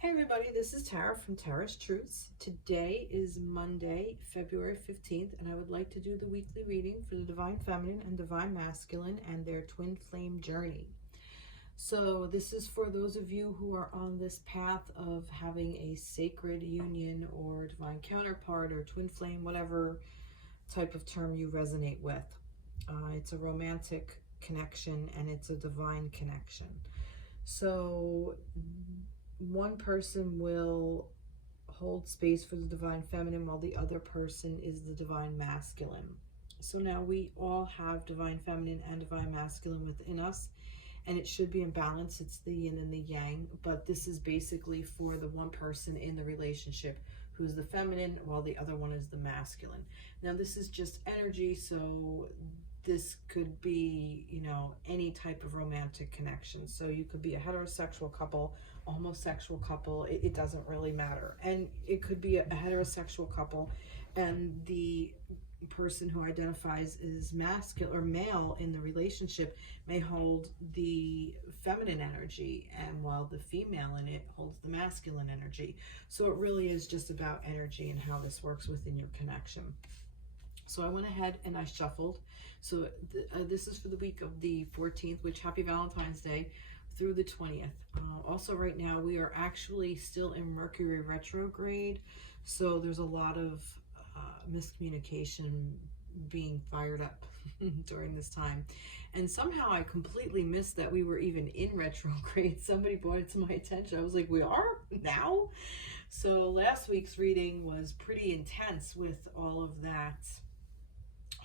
Hey everybody, this is Tara from Tara's Truths. Today is Monday, February 15th, and I would like to do the weekly reading for the Divine Feminine and Divine Masculine and their twin flame journey. So this is for those of you who are on this path of having a sacred union or divine counterpart or twin flame, whatever type of term you resonate with. It's a romantic connection and it's a divine connection. So one person will hold space for the divine feminine while the other person is the divine masculine. So now we all have divine feminine and divine masculine within us, and it should be in balance. It's the yin and the yang, but this is basically for the one person in the relationship who's the feminine while the other one is the masculine. Now this is just energy, so this could be, any type of romantic connection. So you could be a heterosexual couple, a homosexual couple, it doesn't really matter. And it could be a heterosexual couple and the person who identifies as masculine or male in the relationship may hold the feminine energy, and while the female in it holds the masculine energy. So it really is just about energy and how this works within your connection. So I went ahead and I shuffled. So this is for the week of the 14th, which happy Valentine's Day, through the 20th. Also right now we are actually still in Mercury retrograde. So there's a lot of miscommunication being fired up during this time. And somehow I completely missed that we were even in retrograde. Somebody brought it to my attention. I was like, we are now? So last week's reading was pretty intense with all of that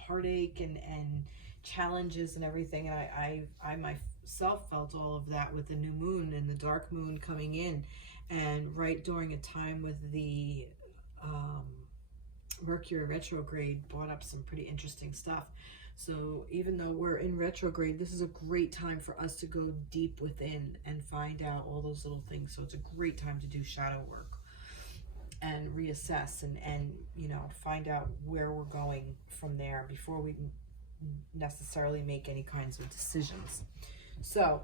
heartache and challenges and everything. And I myself felt all of that with the new moon and the dark moon coming in, and right during a time with the Mercury retrograde brought up some pretty interesting stuff. So even though we're in retrograde, this is a great time for us to go deep within and find out all those little things. So it's a great time to do shadow work and reassess and find out where we're going from there before we necessarily make any kinds of decisions. So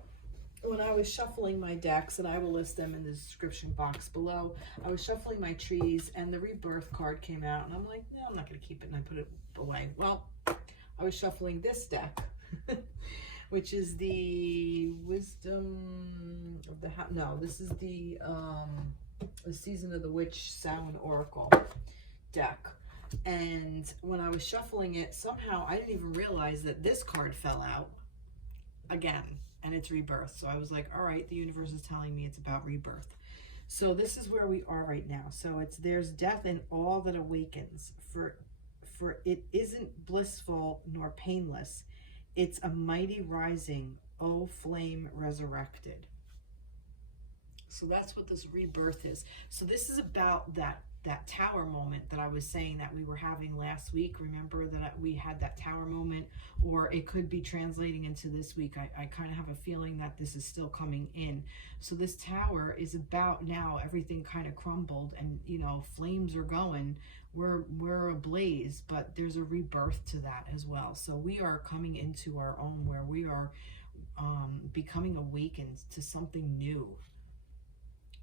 when I was shuffling my decks, and I will list them in the description box below, I was shuffling my trees and the rebirth card came out, and I'm like, no, I'm not going to keep it, and I put it away. Well, I was shuffling this deck, which is the wisdom of the this is the Season of the Witch Samhain Oracle deck. And when I was shuffling it, somehow I didn't even realize that this card fell out again, and it's rebirth. So I was like, all right, the universe is telling me it's about rebirth. So this is where we are right now. So there's death in all that awakens, for it isn't blissful nor painless. It's a mighty rising, O flame resurrected. So that's what this rebirth is. So this is about that tower moment that I was saying that we were having last week. Remember that we had that tower moment, or it could be translating into this week. I kind of have a feeling that this is still coming in. So this tower is about now everything kind of crumbled and, flames are going. We're ablaze, but there's a rebirth to that as well. So we are coming into our own, where we are becoming awakened to something new.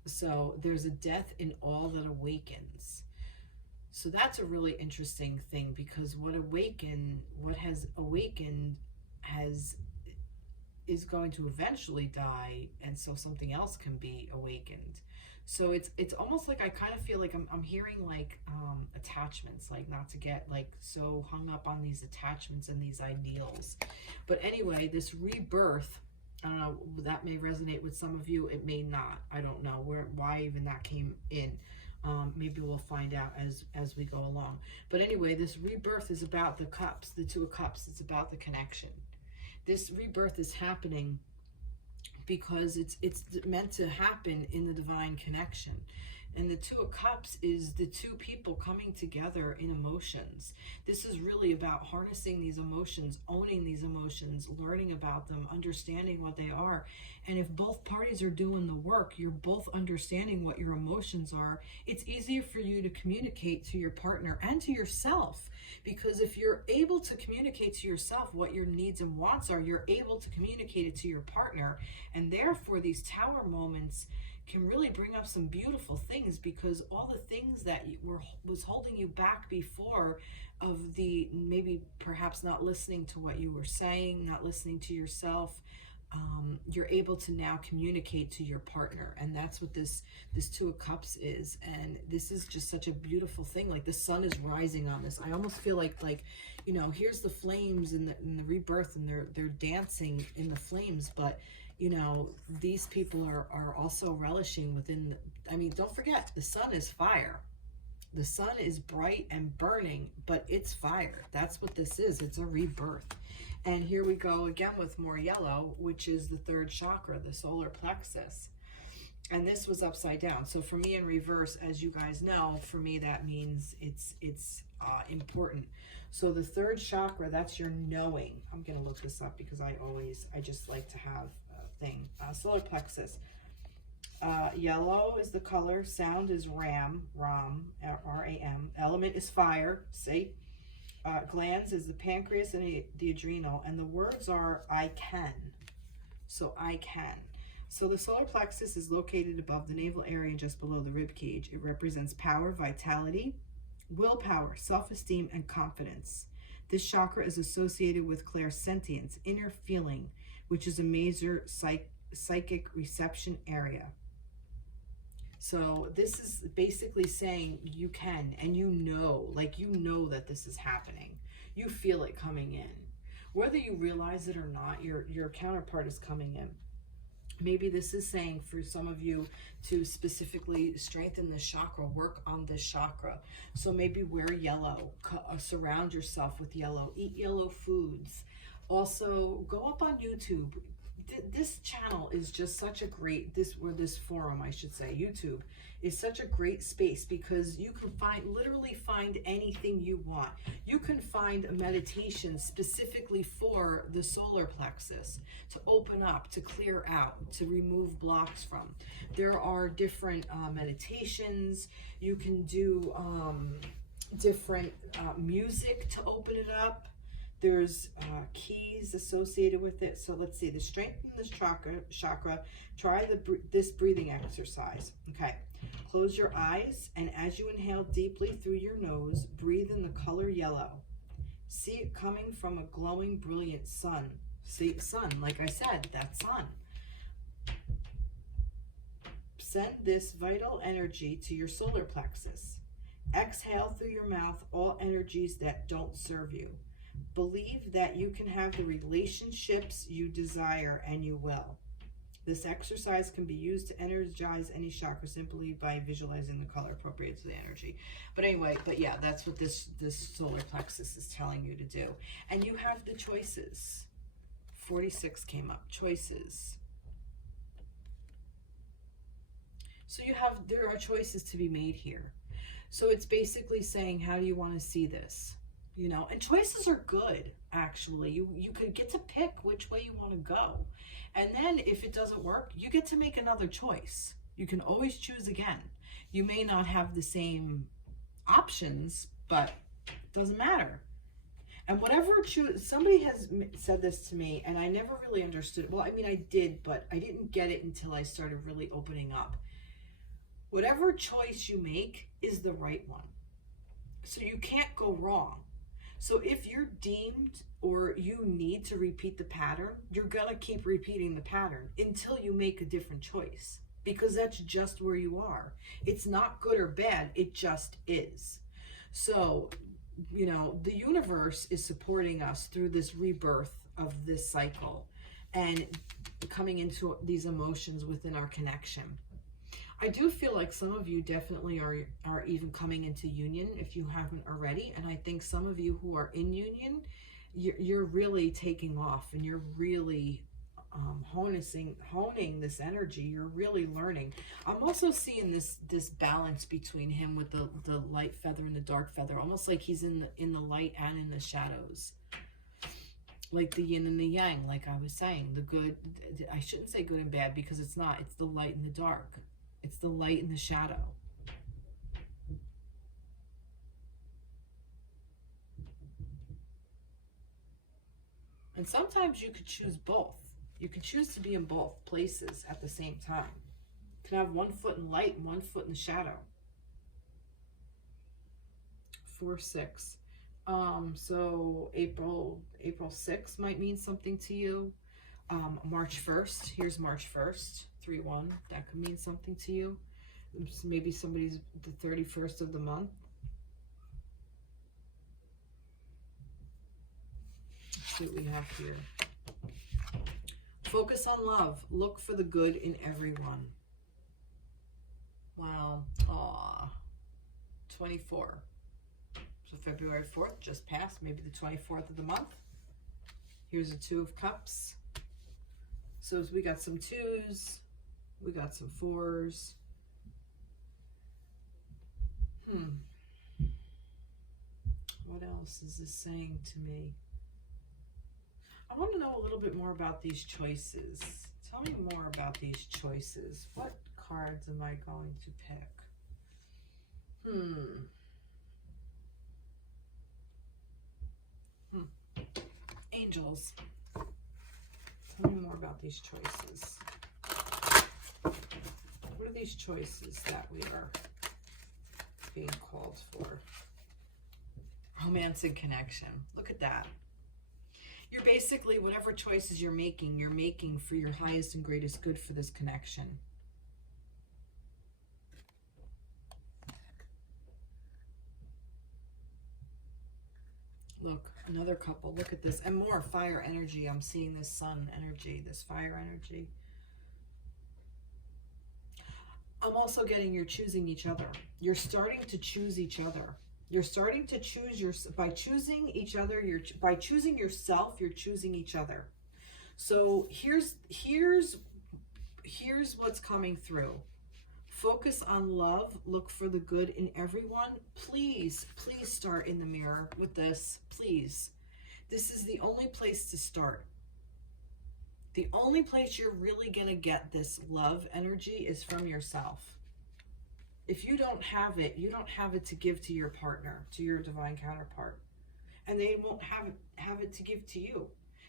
So there's a death in all that awakens. So that's a really interesting thing, because what has awakened is going to eventually die, and so something else can be awakened. So it's almost like I kind of feel like I'm hearing like attachments, like not to get like so hung up on these attachments and these ideals. But anyway, this rebirth, I don't know, that may resonate with some of you, it may not. I don't know why even that came in. Maybe we'll find out as we go along. But anyway, this rebirth is about the cups, the Two of Cups. It's about the connection. This rebirth is happening because it's meant to happen in the divine connection. And the Two of Cups is the two people coming together in emotions. This is really about harnessing these emotions, owning these emotions, learning about them, understanding what they are. And if both parties are doing the work, you're both understanding what your emotions are, it's easier for you to communicate to your partner and to yourself. Because if you're able to communicate to yourself what your needs and wants are, you're able to communicate it to your partner. And therefore, these tower moments can really bring up some beautiful things, because all the things that was holding you back before, of the maybe perhaps not listening to what you were saying, not listening to yourself, you're able to now communicate to your partner. And that's what this Two of Cups is. And this is just such a beautiful thing. Like the sun is rising on this. I almost feel like you know, here's the flames and the rebirth, and they're dancing in the flames, but you know, these people are also relishing within I mean, don't forget, the sun is fire. The sun is bright and burning, but it's fire. That's what this is. It's a rebirth. And here we go again with more yellow, which is the third chakra, the solar plexus. And this was upside down. So for me in reverse, as you guys know, for me that means it's important. So the third chakra, that's your knowing. I'm going to look this up because I just like to have a thing. Solar plexus. Yellow is the color. Sound is Ram, R-A-M. Element is fire, see? Glands is the pancreas and the adrenal. And the words are I can. So I can. So the solar plexus is located above the navel area and just below the rib cage. It represents power, vitality, willpower, self-esteem, and confidence. This chakra is associated with clairsentience, inner feeling, which is a major psychic reception area. So this is basically saying you can, and you know, like you know that this is happening. You feel it coming in. Whether you realize it or not, your counterpart is coming in. Maybe this is saying for some of you to specifically strengthen this chakra, work on this chakra. So maybe wear yellow, surround yourself with yellow, eat yellow foods. Also, go up on YouTube. This channel is just such a great, this forum, I should say, YouTube is such a great space, because you can literally find anything you want. You can find a meditation specifically for the solar plexus, to open up, to clear out, to remove blocks from. There are different meditations. You can do different music to open it up. There's keys associated with it. So let's see, to strengthen this chakra, try this breathing exercise. Okay, close your eyes, and as you inhale deeply through your nose, breathe in the color yellow. See it coming from a glowing, brilliant sun. See, sun, like I said, that sun. Send this vital energy to your solar plexus. Exhale through your mouth all energies that don't serve you. Believe that you can have the relationships you desire, and you will. This exercise can be used to energize any chakra simply by visualizing the color appropriate to the energy. But anyway, yeah, that's what this solar plexus is telling you to do. And you have the choices. 46 came up, choices. So there are choices to be made here. So it's basically saying, how do you want to see this? You know, and choices are good, actually. You could get to pick which way you want to go. And then if it doesn't work, you get to make another choice. You can always choose again. You may not have the same options, but it doesn't matter. And whatever somebody has said this to me, and I never really understood. Well, I mean, I did, but I didn't get it until I started really opening up. Whatever choice you make is the right one. So you can't go wrong. So if you're deemed or you need to repeat the pattern, you're going to keep repeating the pattern until you make a different choice, because that's just where you are. It's not good or bad. It just is. So, you know, the universe is supporting us through this rebirth of this cycle and coming into these emotions within our connection. I do feel like some of you definitely are even coming into union if you haven't already. And I think some of you who are in union, you're really taking off, and you're really honing this energy. You're really learning. I'm also seeing this balance between him with the light feather and the dark feather, almost like he's in the light and in the shadows. Like the yin and the yang, like I was saying. The good, I shouldn't say good and bad, because it's not. It's the light and the dark. It's the light and the shadow. And sometimes you could choose both. You could choose to be in both places at the same time. Can have 1 foot in light and 1 foot in the shadow. 4-6. So April 6th might mean something to you. March 1st, here's March 1st, 3-1, that could mean something to you. Maybe somebody's the 31st of the month. Let's see what we have here. Focus on love. Look for the good in everyone. Wow. Aw. 24. So February 4th just passed, maybe the 24th of the month. Here's a 2 of Cups. So we got some 2s, we got some 4s. What else is this saying to me? I want to know a little bit more about these choices. Tell me more about these choices. What cards am I going to pick? Angels. Tell me more about these choices. What are these choices that we are being called for? Romance and connection. Look at that. You're basically, whatever choices you're making for your highest and greatest good for this connection. Look, another couple. Look at this. And more fire energy. I'm seeing this sun energy, this fire energy. I'm also getting you're choosing each other. You're starting to choose each other. You're starting to choose by choosing each other. By choosing yourself, you're choosing each other. So here's what's coming through. Focus on love. Look for the good in everyone. Please, please start in the mirror with this. Please. This is the only place to start. The only place you're really going to get this love energy is from yourself. If you don't have it, you don't have it to give to your partner, to your divine counterpart. And they won't have it to give to you.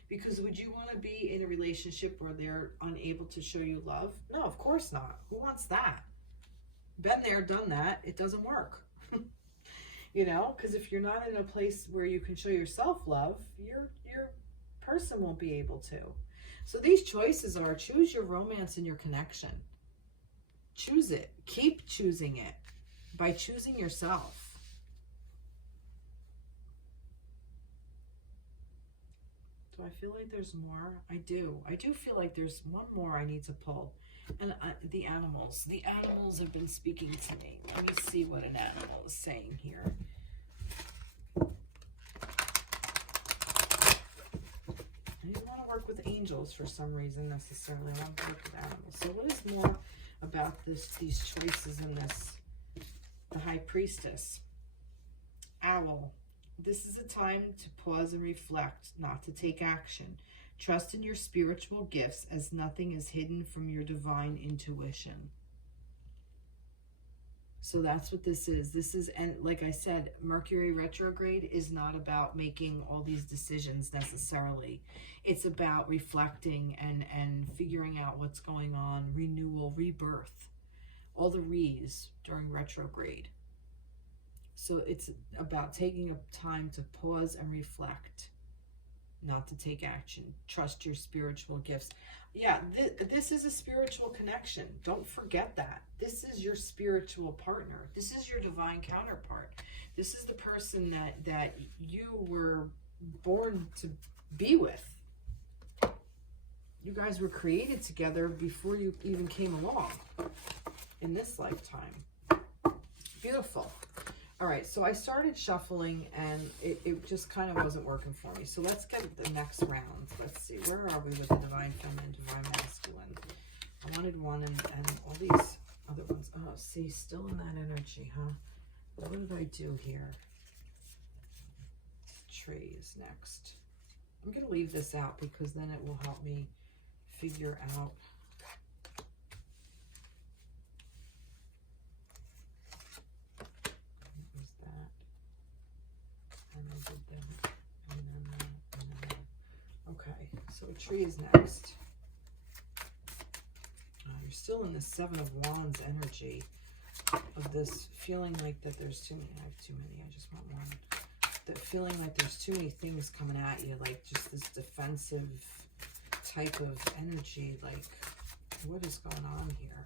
Because would you want to be in a relationship where they're unable to show you love? No, of course not. Who wants that? Been there, done that. It doesn't work. You know, because if you're not in a place where you can show yourself love, your person won't be able to. So these choices are choose your romance and your connection. Choose it. Keep choosing it by choosing yourself. Do I feel like there's more? I do. I do feel like there's one more I need to pull. And the animals. The animals have been speaking to me. Let me see what an animal is saying here. I didn't want to work with angels for some reason necessarily. I want to work with animals. So what is more about these choices in this? The High Priestess. Owl. This is a time to pause and reflect, not to take action. Trust in your spiritual gifts as nothing is hidden from your divine intuition. So that's what this is. This is, and like I said, Mercury retrograde is not about making all these decisions necessarily. It's about reflecting and figuring out what's going on, renewal, rebirth, all the re's during retrograde. So it's about taking a time to pause and reflect, not to take action. Trust your spiritual gifts. Yeah, this is a spiritual connection. Don't forget that. This is your spiritual partner. This is your divine counterpart. This is the person that you were born to be with. You guys were created together before you even came along in this lifetime. Beautiful. All right, so I started shuffling and it just kind of wasn't working for me. So let's get the next round. Let's see, where are we with the Divine Feminine, Divine Masculine? I wanted one and all these other ones. Oh, see, still in that energy, huh? What did I do here? Tree is next. I'm going to leave this out because then it will help me figure out. Okay, so a tree is next. Oh, there's still in the Seven of Wands energy of this feeling like that there's too many. I have too many. I just want one. That feeling like there's too many things coming at you, like just this defensive type of energy. Like, what is going on here?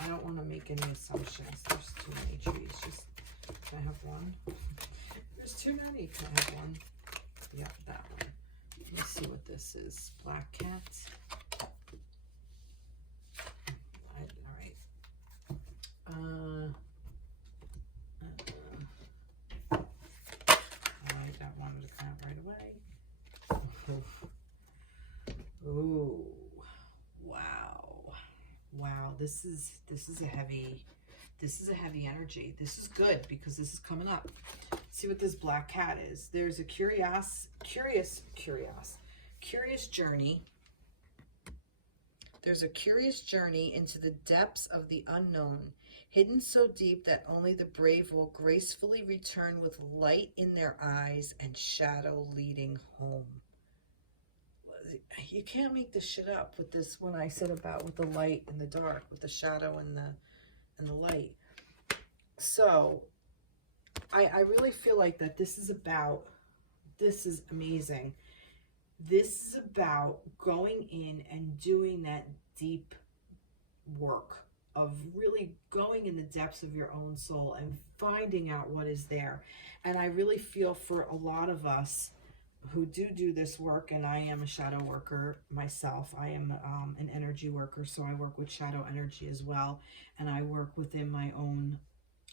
I don't want to make any assumptions. There's too many trees. Just, can I have one? There's too many. Can I have one? Yeah, that one. Let's see what this is. Black cat. All right. I wanted to come out right away. Ooh, wow, wow. This is a heavy energy. This is good because this is coming up. See what this black cat is. There's a curious journey. There's a curious journey into the depths of the unknown, hidden so deep that only the brave will gracefully return with light in their eyes and shadow leading home. You can't make this shit up with this, when I said about with the light and the dark, with the shadow and the light. So I really feel like that this is amazing. This is about going in and doing that deep work of really going in the depths of your own soul and finding out what is there. And I really feel for a lot of us who do this work, and I am a shadow worker myself. I am an energy worker, so I work with shadow energy as well. And I work within my own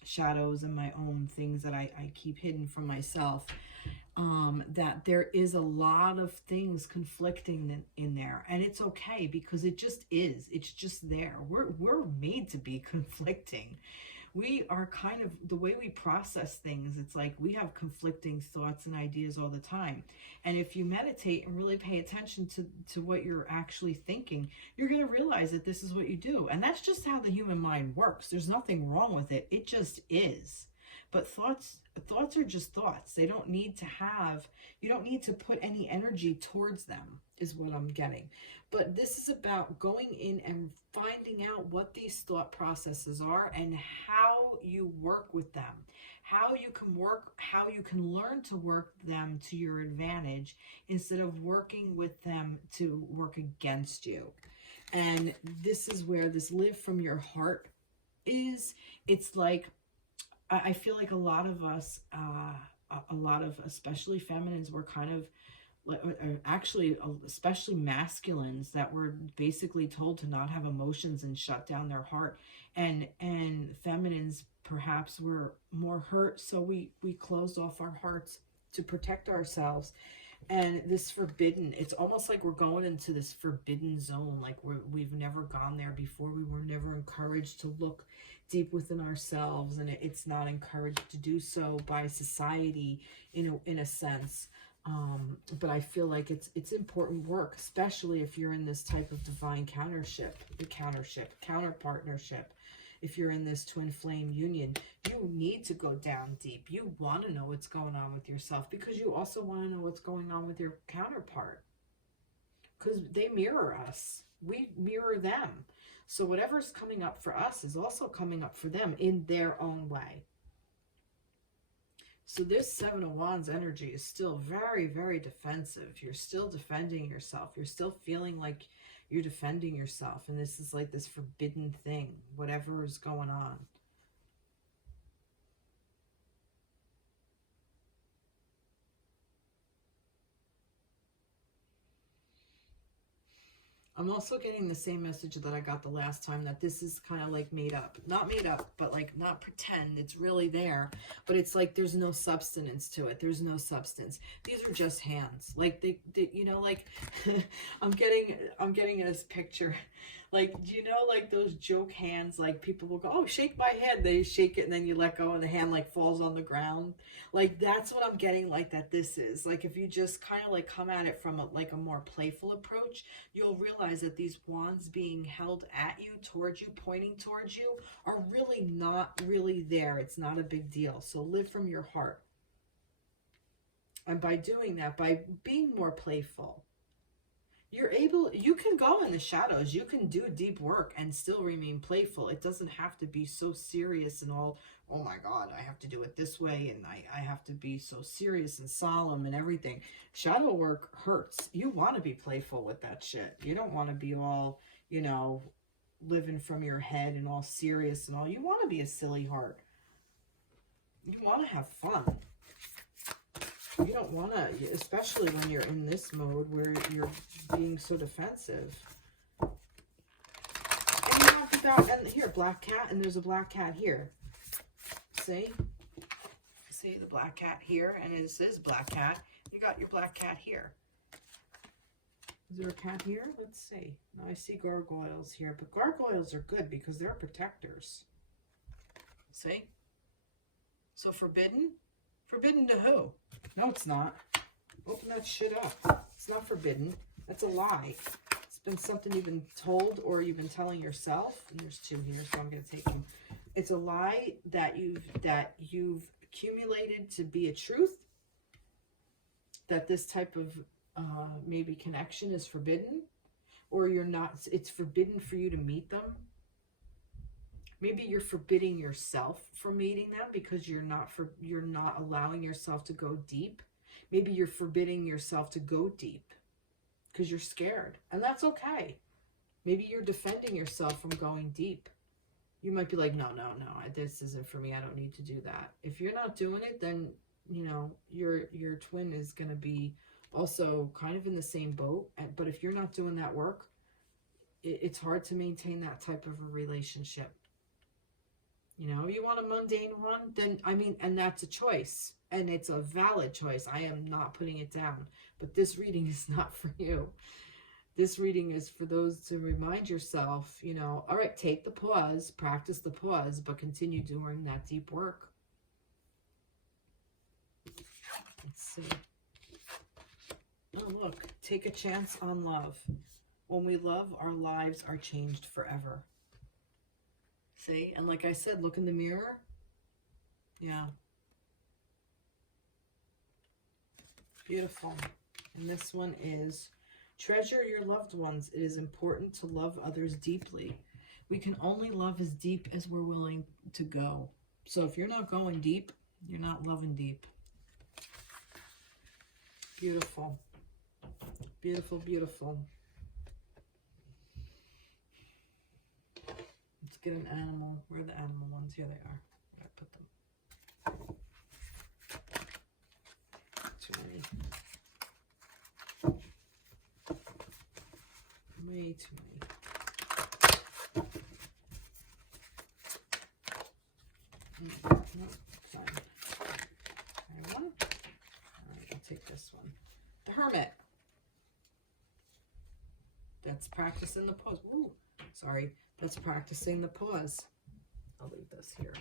shadows and my own things that I keep hidden from myself. That there is a lot of things conflicting in there, and it's okay because it just is. It's just there. We're made to be conflicting. We are kind of, the way we process things, it's like we have conflicting thoughts and ideas all the time. And if you meditate and really pay attention to what you're actually thinking, you're going to realize that this is what you do. And that's just how the human mind works. There's nothing wrong with it. It just is. But thoughts are just thoughts. They don't need to have, you don't need to put any energy towards them, is what I'm getting. But this is about going in and finding out what these thought processes are and how you work with them, how you can learn to work them to your advantage instead of working with them to work against you. And this is where this live from your heart is. It's like, I feel like a lot of us, especially feminines, were kind of, actually, especially masculines, that were basically told to not have emotions and shut down their heart. And feminines perhaps were more hurt, so we closed off our hearts to protect ourselves. And this forbidden, it's almost like we're going into this forbidden zone, like we've never gone there before. We were never encouraged to look deep within ourselves, and it's not encouraged to do so by society in a sense. But I feel like it's important work, especially if you're in this type of divine counterpartnership. If you're in this twin flame union, you need to go down deep. You want to know what's going on with yourself, because you also want to know what's going on with your counterpart, because they mirror us. We mirror them. So whatever's coming up for us is also coming up for them in their own way. So this Seven of Wands energy is still very, very defensive. You're still defending yourself. You're still feeling like you're defending yourself. And this is like this forbidden thing, whatever is going on. I'm also getting the same message that I got the last time, that this is kind of like made up. Not made up, but like not pretend. It's really there, but it's like there's no substance to it. There's no substance. These are just hands. Like they you know, like I'm getting this picture. Like, do you know, like those joke hands, like people will go, oh, shake my hand. They shake it and then you let go and the hand like falls on the ground. Like, that's what I'm getting like that this is. Like, if you just kind of like come at it from a more playful approach, you'll realize that these wands being held at you, towards you, pointing towards you, are really not really there. It's not a big deal. So live from your heart. And by doing that, by being more playful, you can go in the shadows. You can do deep work and still remain playful. It doesn't have to be so serious and all, oh my God, I have to do it this way. And I have to be so serious and solemn and everything. Shadow work hurts. You want to be playful with that shit. You don't want to be all, you know, living from your head and all serious and all. You want to be a silly heart. You want to have fun. You don't want to, especially when you're in this mode where you're being so defensive. And you have and here, black cat, and there's a black cat here. See? See the black cat here, and it says black cat. You got your black cat here. Is there a cat here? Let's see. Now I see gargoyles here, but gargoyles are good because they're protectors. See? So forbidden? Forbidden to who? No, it's not. Open that shit up. It's not forbidden. That's a lie. It's been something you've been told or you've been telling yourself. And there's two here, so I'm going to take them. It's a lie that you've accumulated to be a truth. That this type of maybe connection is forbidden, or you're not. It's forbidden for you to meet them. Maybe you're forbidding yourself from meeting them because you're not allowing yourself to go deep. Maybe you're forbidding yourself to go deep because you're scared, and that's okay. Maybe you're defending yourself from going deep. You might be like, no, this isn't for me. I don't need to do that. If you're not doing it, then you know your twin is going to be also kind of in the same boat. But if you're not doing that work, it's hard to maintain that type of a relationship. You know, you want a mundane one, then, I mean, and that's a choice. And it's a valid choice. I am not putting it down. But this reading is not for you. This reading is for those to remind yourself, you know, all right, take the pause, practice the pause, but continue doing that deep work. Let's see. Oh, look, take a chance on love. When we love, our lives are changed forever. See? And like I said, look in the mirror. Yeah. Beautiful. And this one is, treasure your loved ones. It is important to love others deeply. We can only love as deep as we're willing to go. So if you're not going deep, you're not loving deep. Beautiful. Beautiful, beautiful. Let's get an animal. Where are the animal ones? Here they are. I put them. Too many. Way too many. No, fine. One. All right, I'll take this one. The Hermit. That's practicing the pause. Ooh, sorry. That's practicing the pause. I'll leave this here.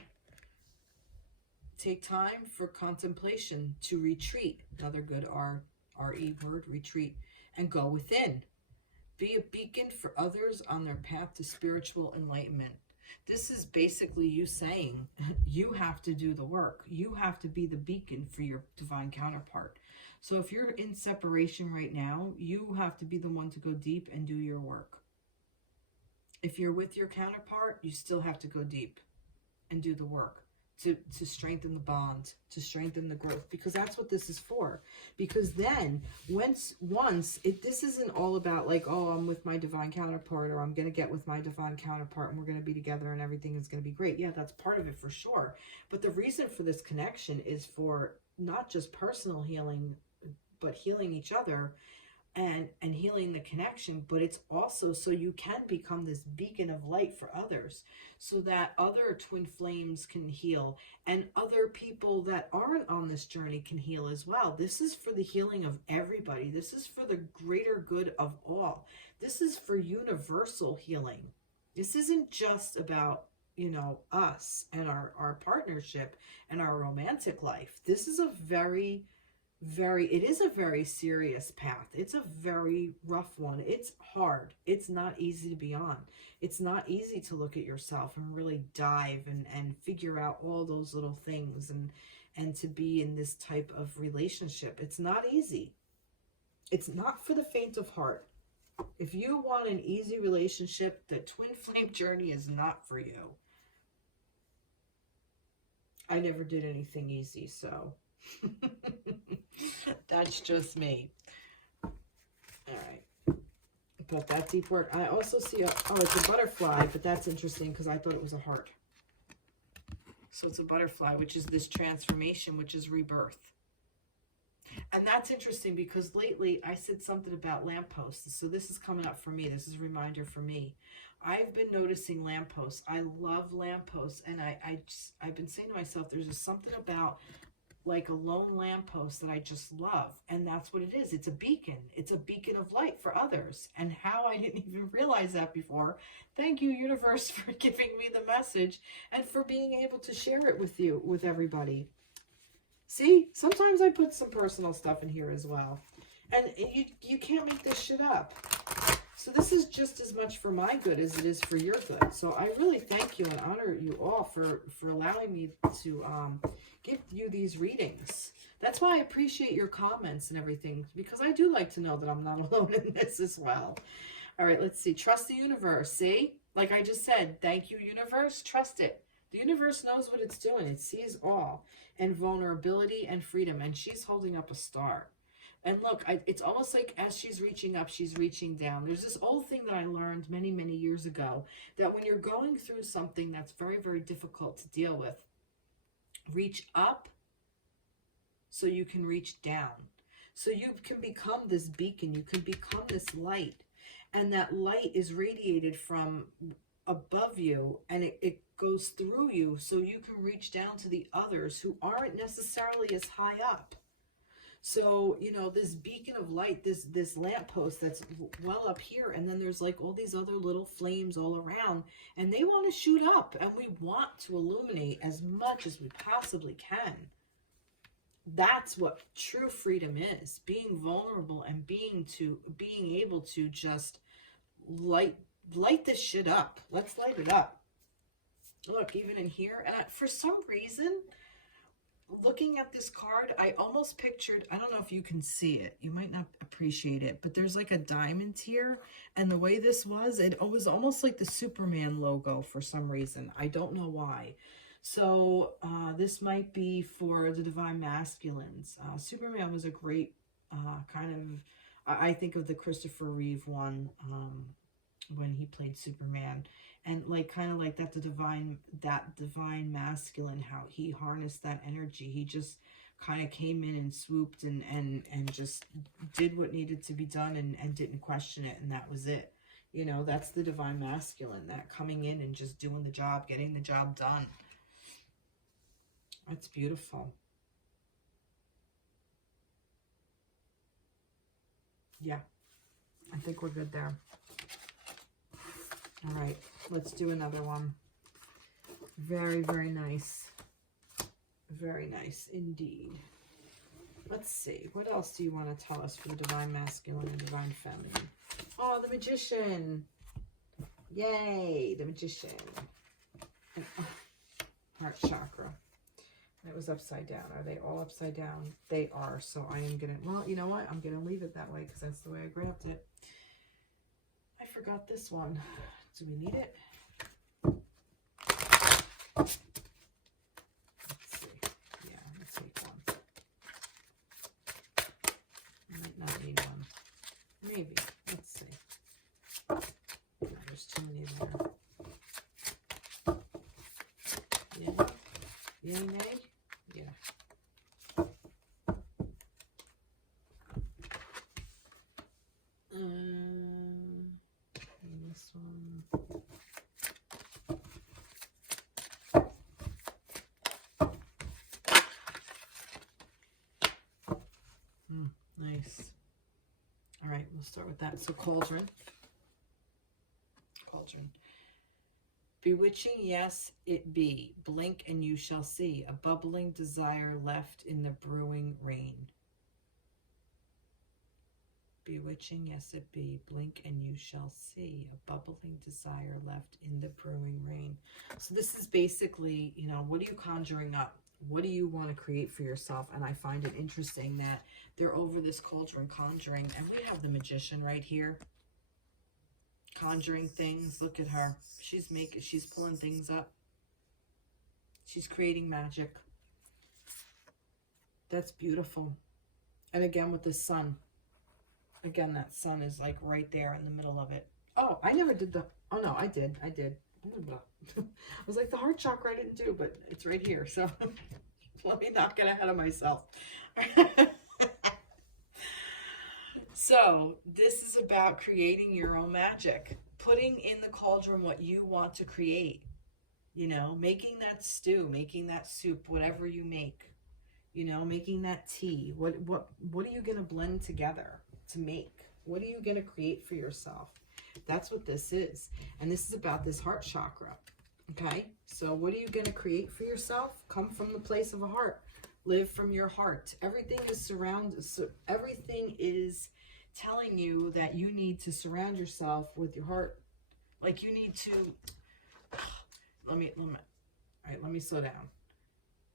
Take time for contemplation, to retreat. Another good R-E word, retreat. And go within. Be a beacon for others on their path to spiritual enlightenment. This is basically you saying you have to do the work. You have to be the beacon for your divine counterpart. So if you're in separation right now, you have to be the one to go deep and do your work. If you're with your counterpart, you still have to go deep and do the work to strengthen the bond, to strengthen the growth, because that's what this is for. Because then once this isn't all about like, oh, I'm with my divine counterpart, or I'm going to get with my divine counterpart and we're going to be together and everything is going to be great. Yeah, that's part of it for sure. But the reason for this connection is for not just personal healing, but healing each other and healing the connection, but it's also so you can become this beacon of light for others, so that other twin flames can heal and other people that aren't on this journey can heal as well. This is for the healing of everybody. This is for the greater good of all. This is for universal healing. This isn't just about, you know, us and our partnership and our romantic life. This is a it is a very serious path. It's a very rough one. It's hard. It's not easy to be on. It's not easy to look at yourself and really dive and figure out all those little things and to be in this type of relationship. It's not easy. It's not for the faint of heart. If you want an easy relationship, the twin flame journey is not for you. I never did anything easy, so that's just me. All right. But that deep work. I also see oh, it's a butterfly, but that's interesting because I thought it was a heart. So it's a butterfly, which is this transformation, which is rebirth. And that's interesting because lately I said something about lampposts. So this is coming up for me. This is a reminder for me. I've been noticing lampposts. I love lampposts. And I've been saying to myself, there's just something about like a lone lamppost that I just love. And that's what it is. It's a beacon. It's a beacon of light for others. And how I didn't even realize that before. Thank you, universe, for giving me the message and for being able to share it with you, with everybody. See, sometimes I put some personal stuff in here as well. And you can't make this shit up. So this is just as much for my good as it is for your good. So I really thank you and honor you all for allowing me to give you these readings. That's why I appreciate your comments and everything, because I do like to know that I'm not alone in this as well. All right, let's see. Trust the universe. See, like I just said, thank you, universe. Trust it. The universe knows what it's doing. It sees all. And vulnerability and freedom. And she's holding up a star. And look, it's almost like as she's reaching up, she's reaching down. There's this old thing that I learned many, many years ago, that when you're going through something that's very, very difficult to deal with, reach up so you can reach down. So you can become this beacon. You can become this light. And that light is radiated from above you, and it goes through you so you can reach down to the others who aren't necessarily as high up. So, you know, this beacon of light, this lamppost that's well up here, and then there's like all these other little flames all around, and they want to shoot up, and we want to illuminate as much as we possibly can. That's what true freedom is, being vulnerable and being able to just light this shit up. Let's light it up. Look, even in here, and for some reason, looking at this card, I almost pictured, I don't know if you can see it, you might not appreciate it, but there's like a diamond here, and the way this was, it was almost like the Superman logo for some reason. I don't know why. So this might be for the Divine Masculines. Superman was a great kind of, I think of the Christopher Reeve one, when he played Superman, and like kind of like that divine masculine, how he harnessed that energy. He just kind of came in and swooped and just did what needed to be done and didn't question it, and that was it. You know, that's the divine masculine, that coming in and just doing the job, getting the job done. That's beautiful. Yeah, I think we're good there. All right, let's do another one. Very, very nice. Very nice indeed. Let's see. What else do you want to tell us for the Divine Masculine and Divine Feminine? Oh, the Magician. Yay, the Magician. And, heart chakra. It was upside down. Are they all upside down? They are. So I am going to, well, you know what? I'm going to leave it that way because that's the way I grabbed it. I forgot this one. Do we need it? Let's see. Yeah, let's take one. Might not need one. Maybe. Let's see. Oh, there's too many there. Yeah. Yay, nay? Yeah. This one. Nice. All right, we'll start with that. So cauldron. Cauldron. Bewitching, yes, it be. Blink and you shall see. A bubbling desire left in the brewing rain. Bewitching, yes, it be. Blink and you shall see. A bubbling desire left in the brewing rain. So this is basically, you know, what are you conjuring up? What do you want to create for yourself? And I find it interesting that they're over this cauldron conjuring. And we have the Magician right here. conjuring things. Look at her. She's pulling things up. She's creating magic. That's beautiful. And again with the sun. Again, that sun is like right there in the middle of it. Oh, I never did the, oh no, I did. I was like, the heart chakra I didn't do, but it's right here. So let me not get ahead of myself. So this is about creating your own magic, putting in the cauldron what you want to create, you know, making that stew, making that soup, whatever you make, you know, making that tea. What are you going to blend together to make? What are you going to create for yourself? That's what this is. And this is about this heart chakra. Okay. So what are you going to create for yourself? Come from the place of a heart. Live from your heart. Everything is surrounded. So everything is telling you that you need to surround yourself with your heart. Like you need to, all right, let me slow down.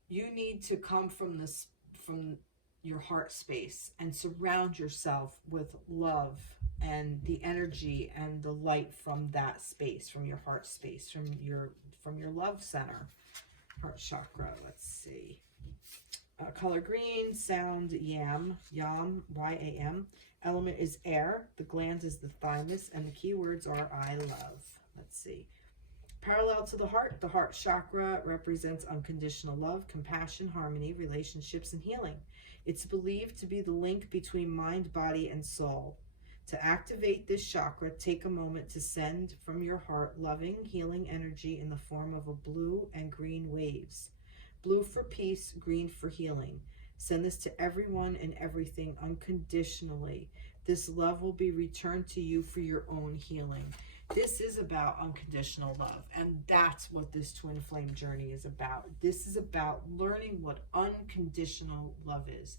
You need to come from your heart space and surround yourself with love and the energy and the light from that space, from your heart space, from your love center, heart chakra. Let's see. Color green, sound yam, Y-A-M. Element is air. The gland is the thymus, and the keywords are I love. Let's see. Parallel to the heart chakra represents unconditional love, compassion, harmony, relationships, and healing. It's believed to be the link between mind, body, and soul. To activate this chakra, take a moment to send from your heart loving, healing energy in the form of a blue and green waves. Blue for peace, green for healing. Send this to everyone and everything unconditionally. This love will be returned to you for your own healing. This is about unconditional love, and that's what this twin flame journey is about. This is about learning what unconditional love is.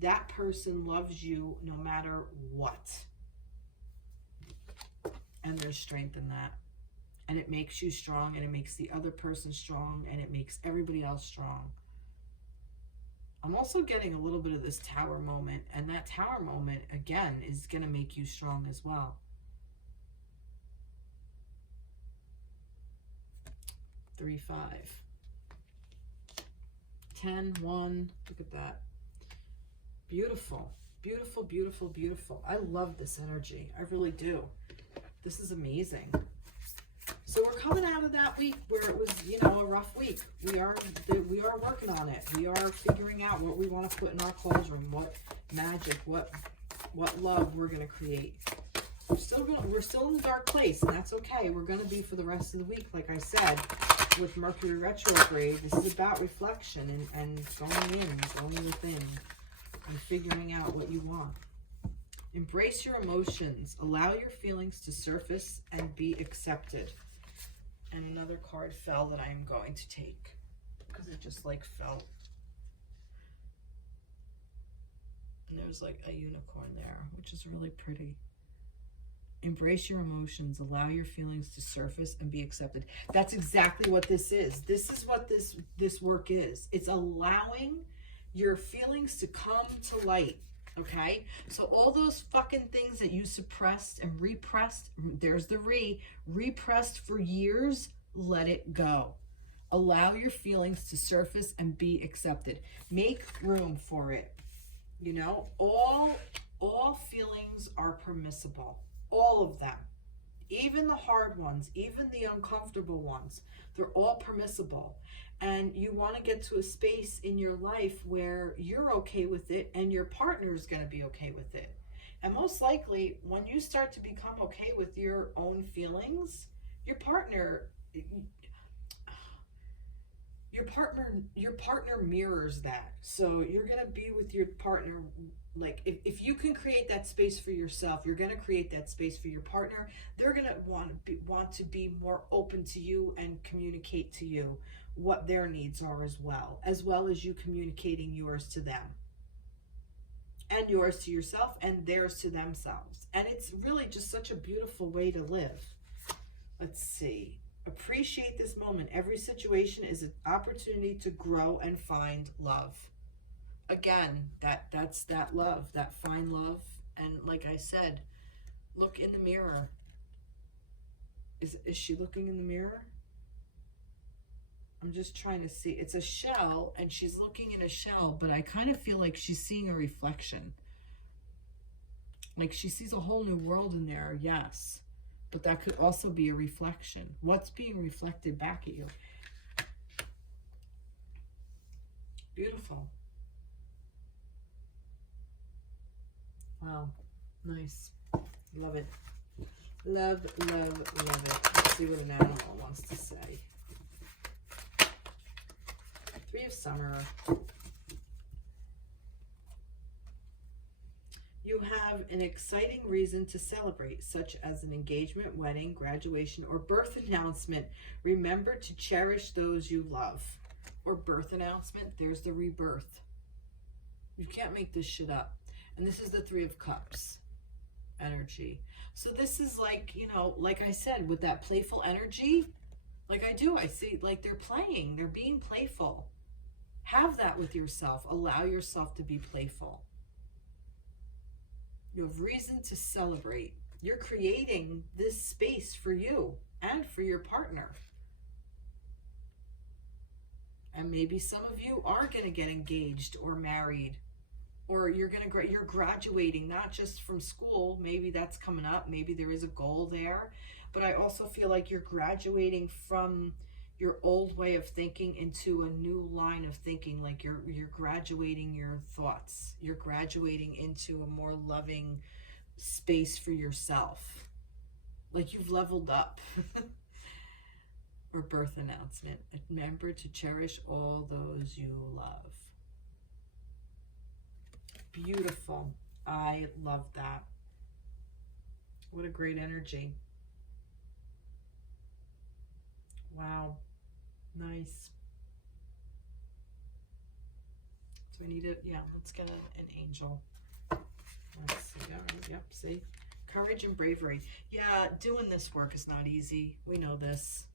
That person loves you no matter what. And there's strength in that. And it makes you strong, and it makes the other person strong, and it makes everybody else strong. I'm also getting a little bit of this tower moment, and that tower moment, again, is going to make you strong as well. 3, 5. 10, 1. Look at that. Beautiful. Beautiful, beautiful, beautiful. I love this energy. I really do. This is amazing. So we're coming out of that week where it was, you know, a rough week. We are working on it. We are figuring out what we want to put in our cauldron, what magic, what love we're going to create. We're still in the dark place, and that's okay. We're going to be for the rest of the week, like I said, with Mercury retrograde. This is about reflection and going in, going within, and figuring out what you want. Embrace your emotions. Allow your feelings to surface and be accepted. And another card fell that I am going to take because it just like fell. And there's like a unicorn there, which is really pretty. Embrace your emotions. Allow your feelings to surface and be accepted. That's exactly what this is. This is what this work is. It's allowing your feelings to come to light. Okay, so all those fucking things that you suppressed and repressed, there's the repressed for years, let it go. Allow your feelings to surface and be accepted. Make room for it. You know, all feelings are permissible. All of them. Even the hard ones, even the uncomfortable ones, they're all permissible. And you want to get to a space in your life where you're okay with it and your partner is going to be okay with it. And most likely, when you start to become okay with your own feelings, your partner mirrors that. So you're going to be with your partner. Like if you can create that space for yourself, you're going to create that space for your partner. They're going to want to be more open to you and communicate to you what their needs are as well as you communicating yours to them and yours to yourself and theirs to themselves. And it's really just such a beautiful way to live. Let's see. Appreciate this moment. Every situation is an opportunity to grow and find love. Again, that's that love, that fine love. And like I said, look in the mirror. Is she looking in the mirror? I'm just trying to see. It's a shell, and she's looking in a shell, but I kind of feel like she's seeing a reflection. Like she sees a whole new world in there, yes. But that could also be a reflection. What's being reflected back at you? Beautiful. Wow. Nice. Love it. Love, love, love it. Let's see what an animal wants to say. Three of Summer. You have an exciting reason to celebrate, such as an engagement, wedding, graduation, or birth announcement. Remember to cherish those you love. Or birth announcement, there's the rebirth. You can't make this shit up. And this is the Three of Cups energy. So this is like, you know, like I said, with that playful energy, like I see, like they're playing, they're being playful. Have that with yourself. Allow yourself to be playful. You have reason to celebrate. You're creating this space for you and for your partner. And maybe some of you are going to get engaged or married, or you're graduating, not just from school. Maybe that's coming up. Maybe there is a goal there. But I also feel like you're graduating from your old way of thinking into a new line of thinking. Like you're graduating your thoughts. You're graduating into a more loving space for yourself. Like you've leveled up. Or birth announcement. Remember to cherish all those you love. Beautiful. I love that. What a great energy. Wow. Nice. So we need it. Yeah, let's get an angel. Let's see. Yep, see? Courage and bravery. Yeah, doing this work is not easy. We know this.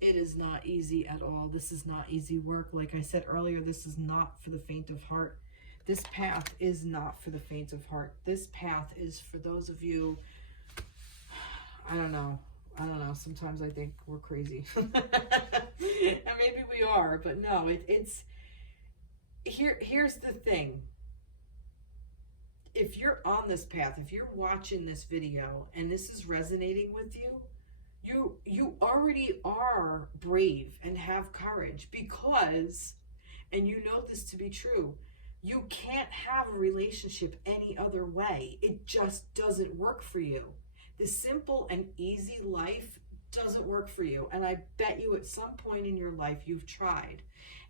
It is not easy at all. This is not easy work. Like I said earlier, this is not for the faint of heart. This path is not for the faint of heart. This path is for those of you, I don't know. Sometimes I think we're crazy. And maybe we are, but no, here's the thing. If you're on this path, if you're watching this video and this is resonating with you, you already are brave and have courage because, and you know this to be true, you can't have a relationship any other way. It just doesn't work for you. The simple and easy life doesn't work for you. And I bet you at some point in your life you've tried.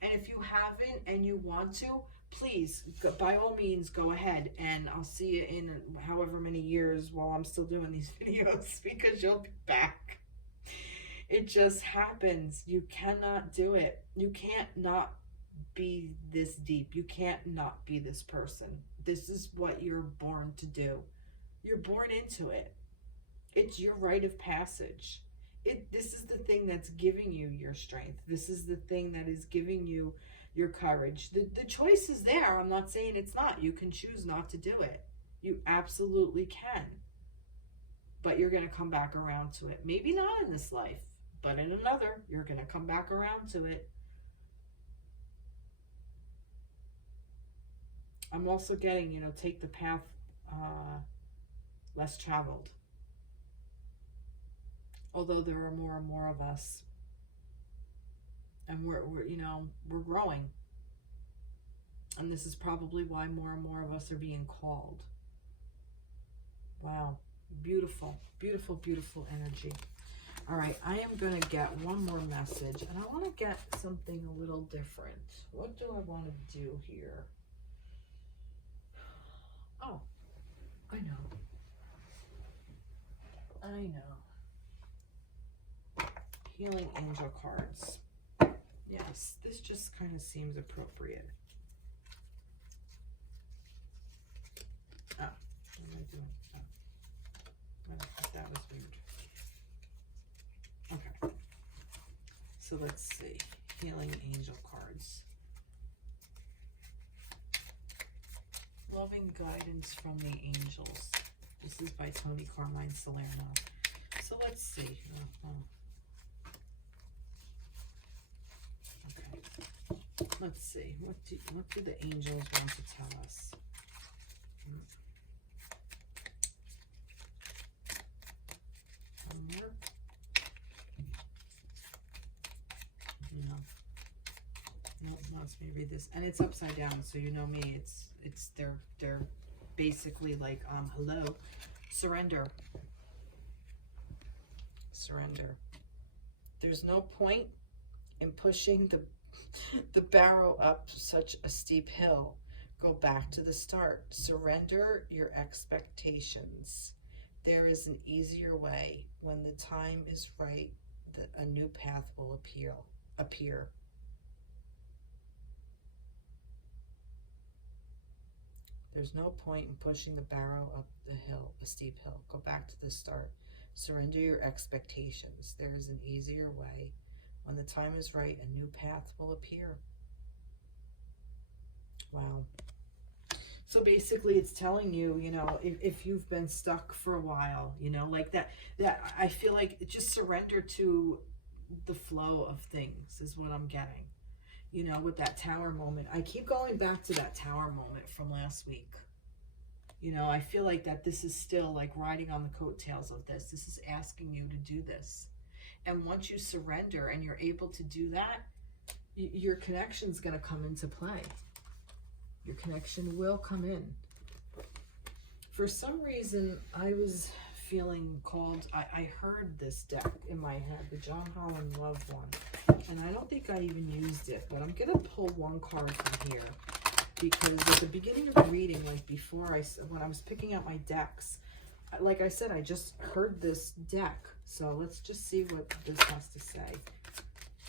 And if you haven't and you want to, please, by all means, go ahead. And I'll see you in however many years while I'm still doing these videos because you'll be back. It just happens. You cannot do it. You can't not be this deep. You can't not be this person. This is what you're born to do. You're born into it. It's your rite of passage. This is the thing that's giving you your strength. This is the thing that is giving you your courage. The choice is there. I'm not saying it's not. You can choose not to do it. You absolutely can. But you're going to come back around to it. Maybe not in this life, but in another, you're going to come back around to it. I'm also getting, take the path less traveled. Although there are more and more of us. And we're growing. And this is probably why more and more of us are being called. Wow. Beautiful, beautiful, beautiful energy. All right, I am going to get one more message. And I want to get something a little different. What do I want to do here? Oh, I know. Healing angel cards. Yes, this just kind of seems appropriate. Oh, what am I doing? Oh, that was weird. Okay. So let's see. Healing angel cards. Loving guidance from the angels. This is by Toni, Carmine, Salerno. So let's see. Okay. Let's see. What do the angels want to tell us? One more. No. No, wants me to read this, and it's upside down, so you know me. They're basically like hello, surrender. Surrender. There's no point in pushing the barrow up such a steep hill. Go back to the start. Surrender your expectations. There is an easier way. When the time is right, a new path will appear. There's no point in pushing the barrow up the hill, a steep hill. Go back to the start. Surrender your expectations. There is an easier way. When the time is right, a new path will appear. Wow. So basically it's telling you, you know, if you've been stuck for a while, you know, like that I feel like just surrender to the flow of things is what I'm getting. You know, with that tower moment. I keep going back to that tower moment from last week. You know, I feel like that this is still like riding on the coattails of this. This is asking you to do this. And once you surrender and you're able to do that, your connection's going to come into play. Your connection will come in. For some reason, I was feeling called. I heard this deck in my head, the John Holland Love one. And I don't think I even used it, but I'm going to pull one card from here. Because at the beginning of the reading, like before, when I was picking out my decks, like I said, I just heard this deck. So let's just see what this has to say.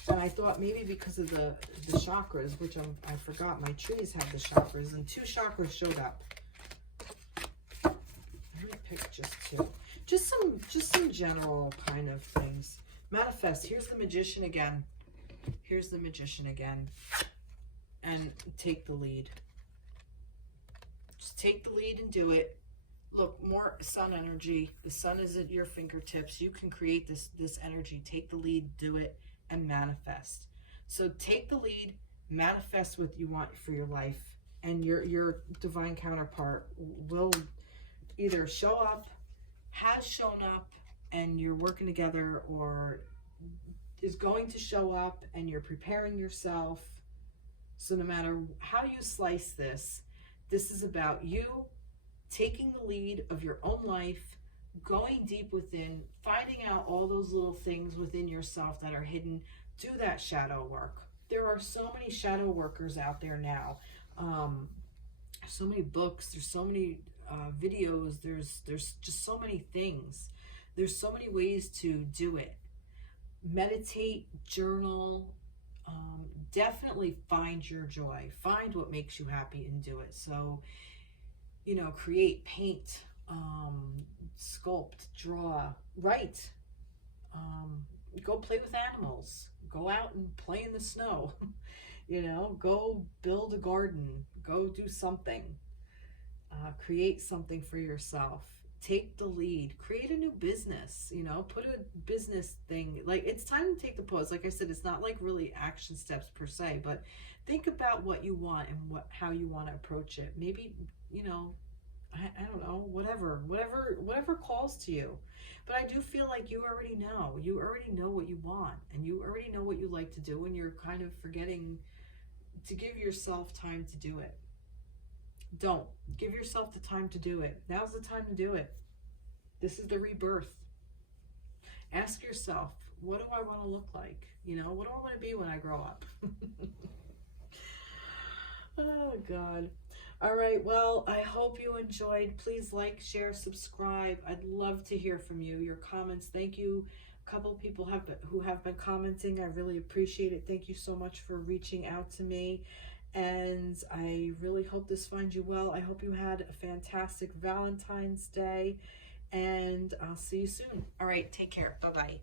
And I thought maybe because of the chakras, which I forgot, my trees have the chakras, and 2 chakras showed up. I'm going to pick just 2. Just some general kind of things. Manifest. Here's the Magician again. Here's the Magician again. And take the lead. Just take the lead and do it. Look, more sun energy. The sun is at your fingertips. You can create this energy. Take the lead, do it, and manifest. So take the lead, manifest what you want for your life, and your divine counterpart will either show up, has shown up, and you're working together, or is going to show up and you're preparing yourself. So no matter how you slice this, this is about you taking the lead of your own life, going deep within, finding out all those little things within yourself that are hidden. Do that shadow work. There are so many shadow workers out there now. So many books, there's so many videos, there's just so many things. There's so many ways to do it. Meditate, journal, definitely find your joy. Find what makes you happy and do it. So, you know, create, paint, sculpt, draw, write, go play with animals, go out and play in the snow, you know, go build a garden, go do something, create something for yourself. Take the lead, create a new business, you know, put a business thing, like it's time to take the pause. Like I said, it's not like really action steps per se, but think about what you want and how you want to approach it. Maybe, you know, I don't know, whatever calls to you. But I do feel like you already know what you want, and you already know what you like to do, and you're kind of forgetting to give yourself time to do it. Don't give yourself the time to do it. Now's the time to do it. This is the rebirth. Ask yourself, what do I want to look like? You know, what do I want to be when I grow up? Oh, God. All right. Well, I hope you enjoyed. Please like, share, subscribe. I'd love to hear from you. Your comments. Thank you. A couple of people who have been commenting. I really appreciate it. Thank you so much for reaching out to me. And I really hope this finds you well. I hope you had a fantastic Valentine's Day. And I'll see you soon. All right. Take care. Bye-bye.